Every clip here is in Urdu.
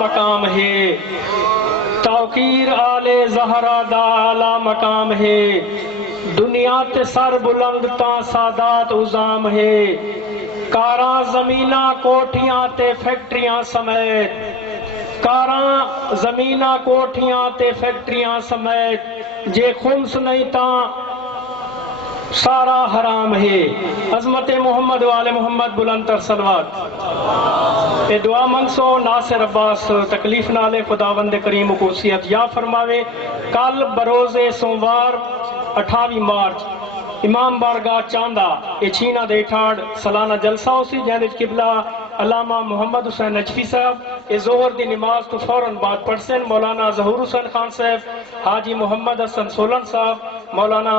مقام ہے، توقیر آل زہرا دا اعلیٰ مقام ہے، دنیا تے سر بلند تا سادات عظام ہے، کاراں زمیناں کوٹھیاں تے فیکٹریاں سمیت، کاراں زمیناں کوٹھیاں تے فیکٹریاں سمیت، جے خمس نہیں تاں سارا حرام ہے۔ عظمت محمد وآل محمد بلند تر صلوات۔ اے دعا منگسو ناصر عباس تکلیف نالے خداوند کریم کو صحت یا فرماوے۔ کل بروز سوموار 28 مارچ امام بارگاہ چاندہ اے چھینا دے ٹھاڑ سالانہ جلسہ ہو سی جہاں قبلہ علامہ محمد حسین نجفی صاحب اے ظہر دی نماز تو فوراً بعد پڑھسن، مولانا ظہور حسین خان صاحب، حاجی محمد حسن سولن صاحب، مولانا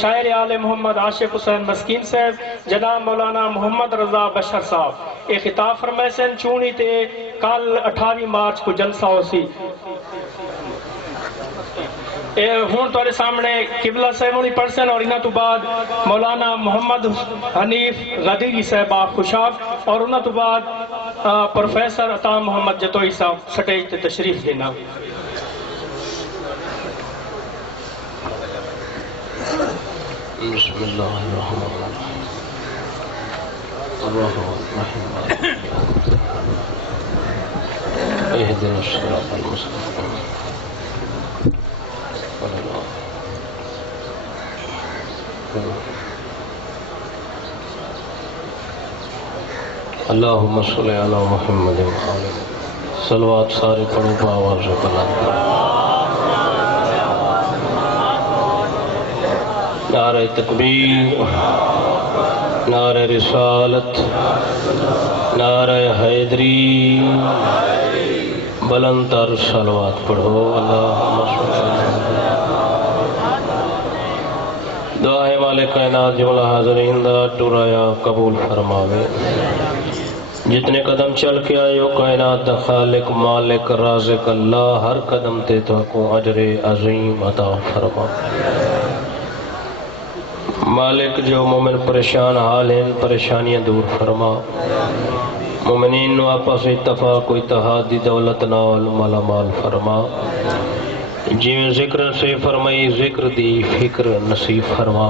شاعر آل محمد عاشق حسین مسکین صاحب، جناب مولانا محمد رضا بشر صاحب اے خطاب فرمائے سن چونی تے کل 28 مارچ کو جلسہ ہو سی۔ ہون تھوڑے سامنے قبلہ صاحب پڑھ سن اور انہاں تو بعد مولانا محمد حنیف غدیری صاحب آپ خوشاب اور انہاں تو بعد پروفیسر عطا محمد جتوئی صاحب سٹیج تے تشریف دینا۔ بسم اللہ الرحمن الرحیم اهدنا الصراط المستقيم اللہم صلی علی محمد صلوات سارے پڑھو باواز بلند نعرہ تکبیر، نعرہ رسالت، نعرہ حیدری، بلند تر صلوات پڑھو۔ اللہم صلی علی دعائے مالک کائنات جملہ حاضرین دا ٹرایا قبول فرماوے۔ جتنے قدم چل کے آئے ہو کائنات دا خالق مالک رازق اللہ ہر قدم تے تو کو اجر عظیم عطا فرما۔ مالک جو مومن پریشان حال ہیں پریشانیاں دور فرما، مومنین نو آپس اتفاق و اتحاد دی دولت نال مالا مال فرما، جیویں ذکر سے فرمائی ذکر دی فکر نصیب فرما،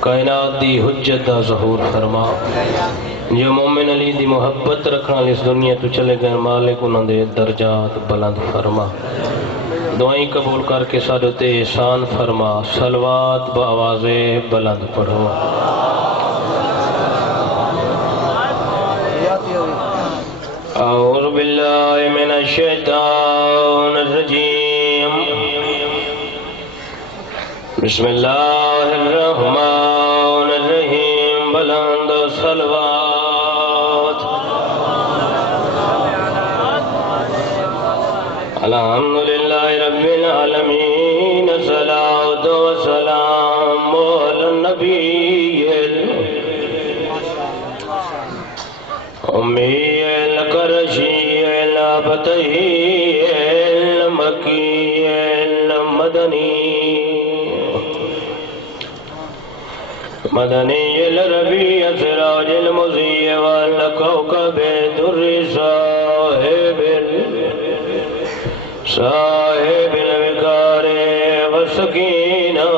کائنات دی حجت دا ظہور فرما، جو مومن علی دی محبت رکھنا اس دنیا تو چلے گئے مالک انہوں دے درجات بلند فرما، دعائیں قبول کر کے سادتے احسان فرما، صلوات بآواز بلند پڑھو۔ اعوذ باللہ من الشیطان الرجیم، بسم اللہ الرحمن الرحیم، بلند صلوات۔ الحمدللہ رب العالمین، صلاۃ و سلام علی النبی امی القرشی الابتہی المکی المدنی مدنی الربیع سراج المضیء والکوکب در صاحب الوقار والسکینہ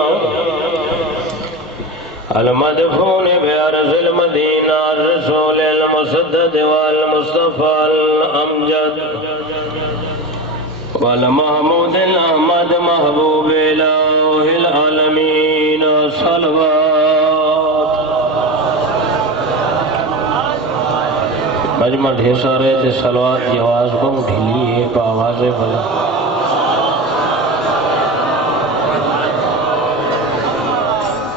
المدفون بعرض المدینہ الرسول المسدد والمصطفى الامجد والمحمود الاحمد محبوب الہ العالمین صلوات۔ مجمع ڈھیر سارے تھے صلوات کی آواز بہت ڈھیلی ہے پا آواز بلند۔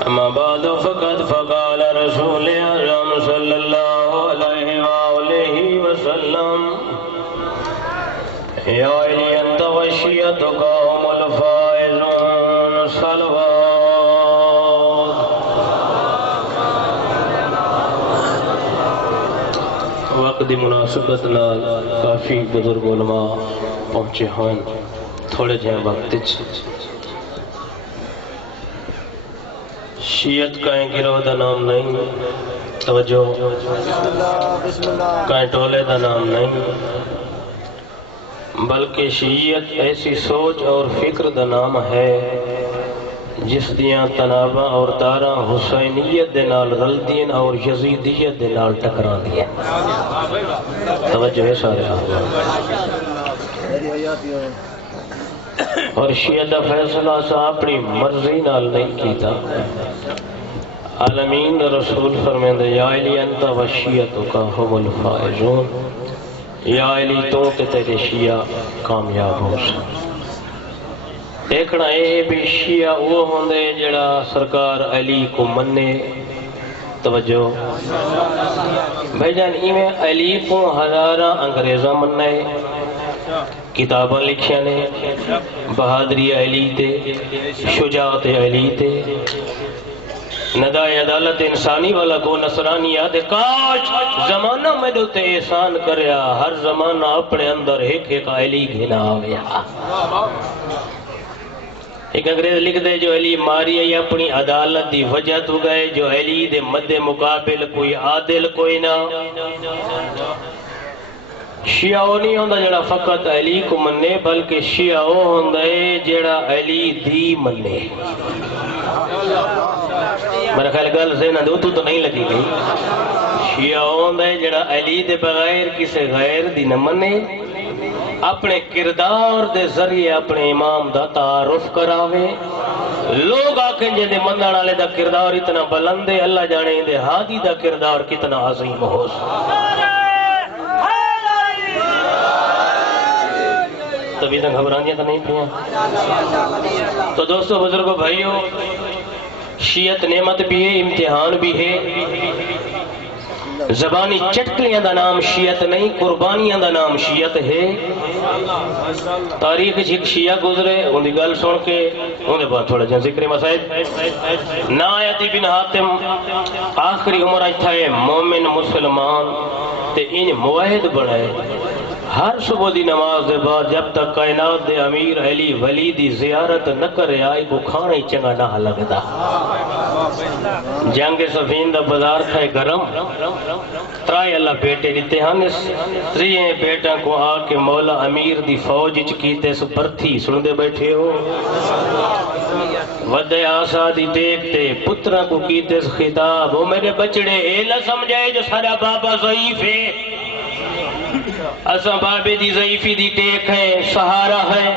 اما بعد فقد فقال رسول اکرم صلی اللہ علیہ وآلہ وسلم یا علی انت وشیتک هم الفائزون صلوات۔ وقت دی مناسبت نال کافی بزرگ علماء پہنچے ہیں تھوڑے جہاں وقت شیعت کائیں گروہ دا نام نہیں، توجہ کائیں ٹولے دا نام نہیں، بلکہ شیعت ایسی سوچ اور فکر دا نام ہے جس دیاں تناباں اور تاراں حسینیت دے نال رلدین اور یزیدیت دے نال ٹکران دیا. توجہ ہے سارے اور شیعت دا فیصلہ سا اپنی مرضی نال نہیں کیتا. عالمین رسول فرمیندے یا علی انت و شیعتک هم الفائزون، یا علی تو تے تیرے شیعہ کامیاب ہو سن. دیکھنا اے بھی شیعہ وہ ہوندے جڑا سرکار علی کو مننے. توجہ بھائی جان ایویں علی کو ہزاراں انگریزاں مننے، کتاباں لکھیاں نے بہادری علی تے، شجاعت علی تے، ندائے عدالت انسانی والا کو نصرانیات. کاش زمانہ میں دو تے احسان کریا، ہر زمانہ اپنے اندر ایک ایک علی گھنا آویا. ایک انگریز لکھ دے جو علی ماری ہے اپنی عدالت دی وجہ تو گئے، جو علی دے مد مقابل کوئی عادل کوئی نہ. شیعہ وہ نہیں ہوندہ جڑا فقط علی کو مننے، بلکہ شیعہ وہ ہوندہ جڑا علی دی مننے. میرا خیال گل ذہن دے تو نہیں لگی گئی. شیعہ وہ ہوندہ جڑا علی دے بغیر کسے غیر دی نہ مننے، اپنے کردار دے ذریعے اپنے امام دا تعارف کراوے. لوگ آکھیں جے دے منن والے دا کردار اتنا بلند ہے، اللہ جانے دے ہادی دا کردار کتنا عظیم ہو. تبھی تک گھبرانیاں تو نہیں پھیاں. تو دوستو بزرگوں بھائیوں، شیعت نعمت بھی ہے، امتحان بھی ہے. زبانی چٹکلیاں دا نام شیعت نہیں، قربانیاں دا نام شیعت ہے. تاریخ ایک شیعہ گزرے، ان دی گل سن کے انہیں بات تھوڑا جن ذکر مسائد. نایتی بن حاتم آخری عمر اچھا ہے، مومن مسلمان تے ان موحد بڑھائے. ہر صبح دی نماز دے بعد جب تک کائنات دے امیر علی ولی دی زیارت نہ کرے آئی کو کھانا ہی چنگا نہ لگتا. جنگ صفین دا بازار تھا گرم، ترائے اللہ بیٹے دیتے ہیں. تریے بیٹا کو آ کے مولا امیر دی فوج کیتے سو برتھی سندے بیٹھے ہو. ودے آسا دی دیکھتے پترہ کو کیتے خطاب، وہ میرے بچڑے اے نہ سمجھائے جو سارا بابا ضعیف ہے. اساں بابے دی ضعیفی دی ٹیک ہے، سہارا ہے.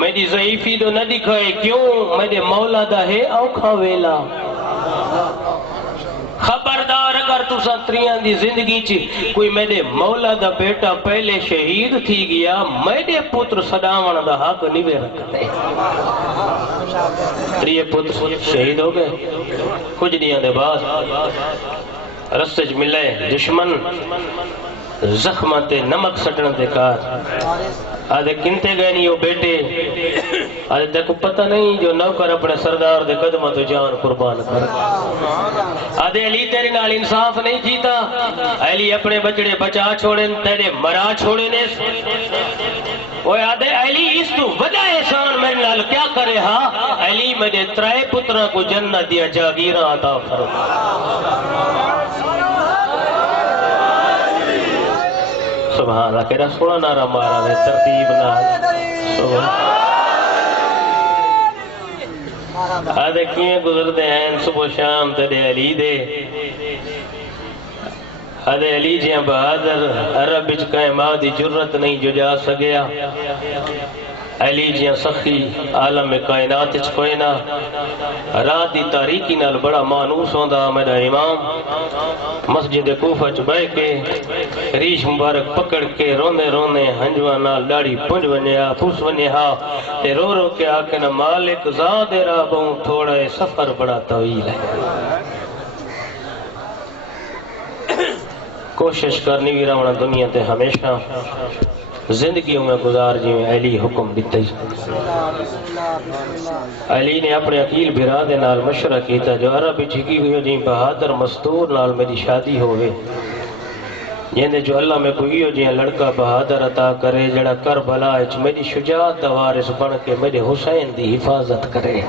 میری ضعیفی تو نہ دکھائے، کیوں میرے مولا دا ہے اوکھا ویلا. خبردار اگر تساں تریاں دی زندگی چ کوئی میرے مولا دا بیٹا پہلے شہید تھی گیا، میرے پتر صداون دا حق نہیں وے رکھتے. تریے پتر شہید ہو گئے. کچھ دیاں دے بعد رستے چ ملے دشمن، زخمت نمک سٹن دے کار. آدھے کنتے گئے نہیں وہ بیٹے، آدھے دیکھو پتہ نہیں جو نوکر اپنے سردار دے قدمہ تو جان قربان کر. آدھے علی تیرے نال انصاف نہیں جیتا، علی اپنے بچڑے بچا چھوڑے تیرے مرا چھوڑے نے. وہ آدھے علی اس تو وجہ احسان میرے نال کیا کرے ہاں؟ علی میرے ترائے پترہ کو جنت دیا جاگیرہ عطا فرما. سبحان اللہ، کہنا سونا نعرہ مارا ہے ترتیب نہ. آدھے کیے گزرتے ہیں صبح شام تیرے علی دے. آدھے علی جیاں بہادر عرب بچ قائمہ دی جرت نہیں جو جا سگیا. علی جیاں سخی عالم کائنات چ کوئی نہ. رات دی تاریکی نال بڑا مانوس ہوندا میرا امام مسجد کوفہ چ بیٹھ کے ریش مبارک پکڑ کے روندے روندے ہنجواں نال داڑھی پنج ونیا پھس ونیا تے رو رو کے آکے نہ مالک ذات را بہوں تھوڑا سفر بڑا طویل ہے. کوشش کرنی بھی رہنا دنیا تے ہمیشہ زندگیوں میں گزار جی میں علی حکم دیتا ہی. علی نے اپنے عقیل برا دے نال مشورہ کیتا جو عرب چکی ہوئی جی بہادر مستور نال میری شادی ہوئے، جیندے جو اللہ میں کوئی ہو جی لڑکا بہادر عطا کرے جڑا کربلا اچ میری شجاعت دا وارث بن کے میرے حسین دی حفاظت کرے.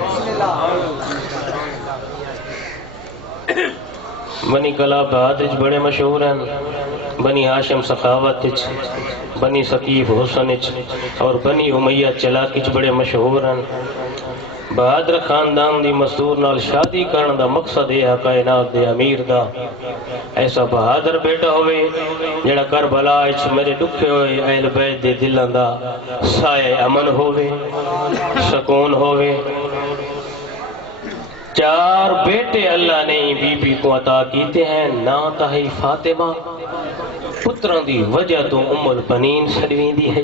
بنی کلا بہادر بڑے مشہور ہیں. بنی ہاشم سخاوت بنی ثقیف حسن اور بنی امیہ چلاک بڑے مشہور ہیں. بہادر خاندان دی مستور نال شادی کرن دا مقصد ہے کائنات دے امیر دا ایسا بہادر بیٹا ہوئے جڑا کربلا اچ میرے دکھے ہوئے اہل بیت دے دلان دا سائے امن ہوئے سکون ہوئے. 4 بیٹے اللہ نے بی بی کو عطا کیتے ہیں. نا تہی فاطمہ پتران دی وجہ تو البنین سڑویں دی ہے.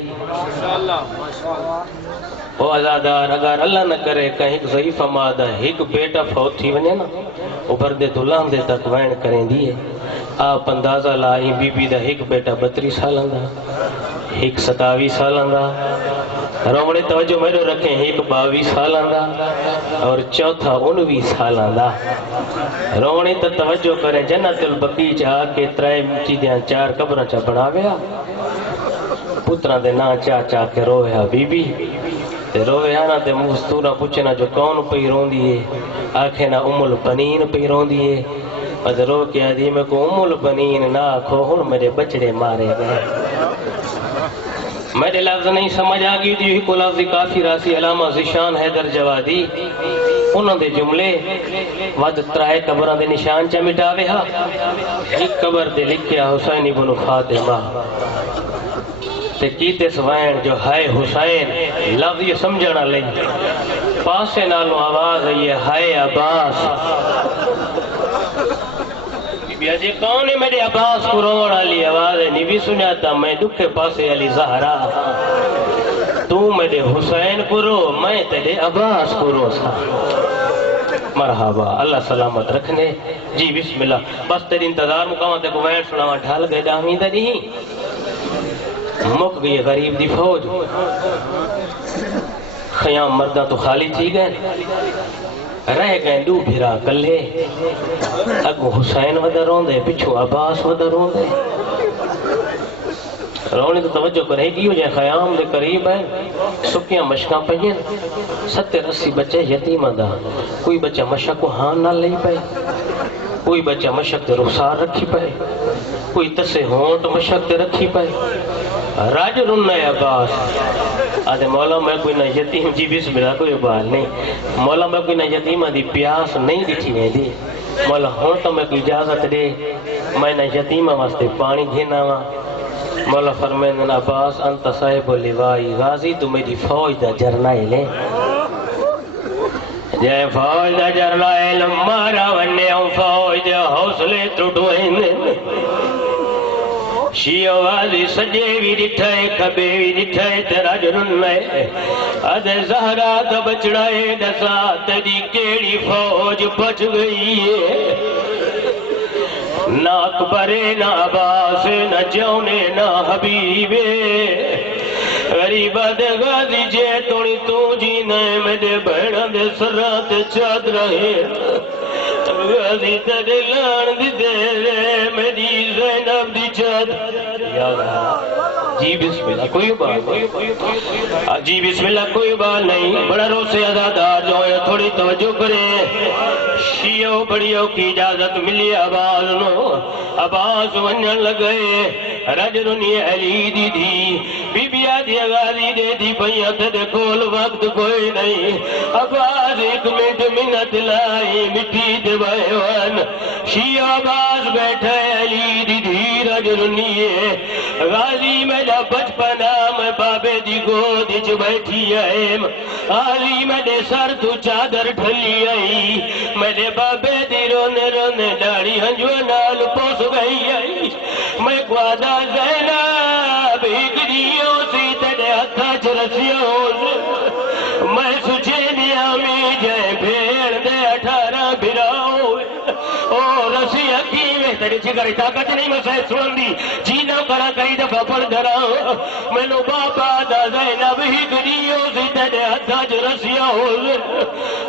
وہ ازادار اگر اللہ نہ کرے کہیں ضعیف مادہ ایک بیٹا فوت تھی ونے نا ابھر دے دلان دے تک وین کریں دیئے. آپ اندازہ لائی بی بی دا ایک بیٹا 32 سالان دا ایک 27 سالان دا روڑے توجہ میرے رکھیں ایک 22 سالان دا اور چوتھا 19 سالان دا. روڑے تو توجہ کریں جنت البقیع جا کے 3 چیدیاں 4 قبریں چا بناویا پتران دے نا چا چا کے رویا بی بی تے روے آنا تے مستورہ پوچھنا جو کون پئی رون دیئے آنکھیں نا البنین پئی رون دیئے. اور رو کے آدھی میں کو البنین نہ آکھو ہن میرے بچڑے مارے گئے. میرے لفظ نہیں سمجھ آگئی دی کو لفظ کافی راسی علامہ ذیشان حیدر جوادی انہوں دے جملے ود 3 قبران دے نشان چا مٹاوے ہاں. ایک قبر دے لکھیا حسین بن فاطمہ تے کیتے سوائن جو ہائے حسین لفظ یہ سمجھنا لیں پاسے نالوں آواز ہے یہ ہائے عباس. بی جی کون ہے میرے عباس کو روڑ علی آواز ہے نہیں بھی سناتا میں دکھے پاسے علی زہرا تو میرے حسین کو رو میں تیرے عباس کو رو سا. مرحبا اللہ سلامت رکھنے. جی بسم اللہ بس تیری انتظار مقامات کو وین سناوا ڈھال گئے دامیدہ نہیں مک گئی غریب دی فوج. خیام مردہ تو خالی تھی گئے رہ گئے 2 بھیرا کلے اگو حسین ودہ رون دے پچھو عباس ودہ رون دے. رونے تو توجہ کرے گی ہو جائے خیام دے قریب ہے سکیاں مشکاں پہین 70-80 بچے یتیمہ دا. کوئی بچہ مشک کو ہاں نہ لئی پائے کوئی بچہ مشک دے رخسار رکھی پائے کوئی تسے ہونٹ مشک دے رکھی پائے. راجل انہ عباس آدھے مولا میں کوئی نہ یتیم جی بسم اللہ کوئی بات نہیں مولا میں کوئی نہ یتیمہ دی پیاس نہیں دکھی نہیں دی مولا ہون تو میں کوئی اجازت دے میں نہ یتیمہ واسطے پانی گھینا وا. مولا فرمین عباس انت صاحب لوائی غازی تو میری فوج دا جرنائل ہے جے فوج دا جرنائل مارا ونیا فوج دے حوصلے ٹوٹوئیں شیعہ والی سجے بھی ڈٹھائے کھبے بھی ڈٹھائے تیرا جنن میں ادھے زہرا دا بچڑائے دسا تیری کیڑی فوج بچ گئی ہے. نہ اکبر نہ عباس نہ جونے نہ حبیبے غریبہ دے غازی جے توڑی تو جینے میرے بہنہ دے سرات چاد رہے غازی تیرے لان دی دے میری زینب دی چاد. یا اللہ جی بسم اللہ کوئی بات جی بسم اللہ کوئی بات نہیں. بڑا رو سے ازادار جو ہے تھوڑی توجہ کریں. شیعوں بڑیوں کی اجازت ملی عباس نو عباس ونن لگئے. رجلنی علی دی دی بی بی آدھی غازی دے دی پہیت دے کول وقت کوئی نہیں. عباس 1 منٹ منت لائی مٹی دے بیوان شیعہ عباس بیٹھے علی دی دی رجلنی غازی میرا بچپنا میں بابے دی گود چ بیٹھی آئے علی میرے سر تو چادر ڈھلی آئی میرے بابے دی رونے رونے داڑھی ہنجو نال پوس گئی آئی. میں گوادا زینب ہگریوں سی تیرے ہتھا چ رسیوں میں سچے دیا میں جائے بھیڑ دے 18 بھراؤ او رسی حکیم تیری جگری طاقت نہیں میں سہ سن دی جینا کرا کئی دفعہ پڑ دھراؤ میں نو بابا دا زینب ہگریوں سی تیرے ہتھا چ رسیوں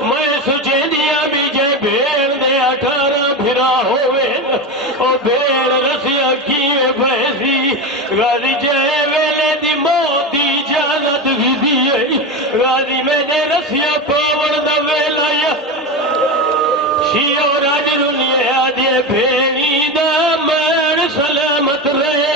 میں سچے دیا میں جائے بھیڑ دے 18 بھرا ہوئے او بھیڑ رسی حکیم بھیسی غازی جائے ویلے دی موت دی اجازت بھی دی غازی میں نے رسیاں پاور دا ویلا یا شیعہ راجل لیے آدھے بھیڑی دا مر سلامت رہے